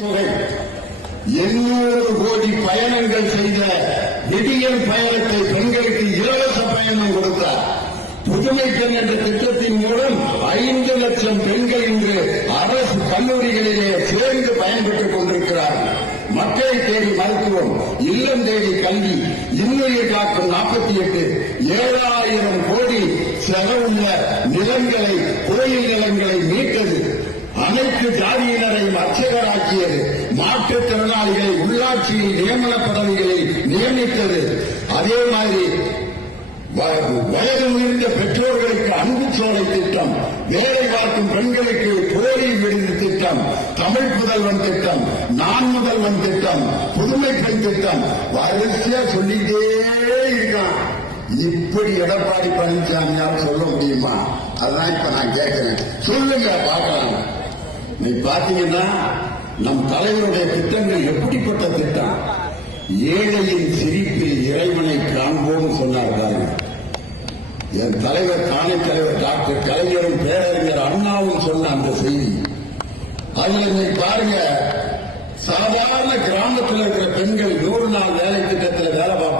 800 கோடி பயணங்கள் செய்த விடியல் பயணத்தை பெண்களுக்கு இலவச பயணம் கொடுத்தார். புதுமை பெண் என்ற திட்டத்தின் மூலம் 5 லட்சம் பெண்கள் இன்று அரசு கல்லூரிகளிலே சேர்ந்து பயன்பெற்றுக் கொண்டிருக்கிறார்கள். மக்களை தேடி மருத்துவம், இல்லம் தேடி கல்வி, இன்னுயிர் காக்கும் 48, 7,000 கோடி செலவுள்ள நிலங்களை, கோயில் நிலங்களை மீட்டது, அனைத்து ஜாதியினரையும் அர்ச்சகராக்கியது, மாற்றுத்திறனாளிகளை உள்ளாட்சியில் நியமன பதவிகளில் நியமித்தது. அதே மாதிரி வயது முதிர்ந்த பெற்றோர்களுக்கு அன்பு சோலை திட்டம், வேலை பார்க்கும் பெண்களுக்கு போலி விருது திட்டம், தமிழ் புதல்வன் திட்டம், நான் முதல்வன் திட்டம், புதுமை பெண் திட்டம், வரிசையா சொல்லிட்டே இருக்கான். இப்படி எடப்பாடி பழனிசாமியால் சொல்ல முடியுமா? அதான் இப்ப நான் கேட்கிறேன். சொல்லுங்க பார்க்கலாம். நீ பாத்தீங்கன்னா நம் தலைவருடைய திட்டங்கள் எப்படிப்பட்ட திட்டம்? ஏழையின் சிரிப்பில் இறைவனை காண்போம் சொன்னார்கள். என் தலைவர், காணை தலைவர் டாக்டர் கலைஞரும் பேரறிஞர் அண்ணாவும் சொன்ன அந்த செய்தி. அதுல நீ பாருங்க, சாதாரண கிராமத்தில் இருக்கிற பெண்கள் 100 நாள் வேலை திட்டத்தில் வேலை பார்ப்பாங்க.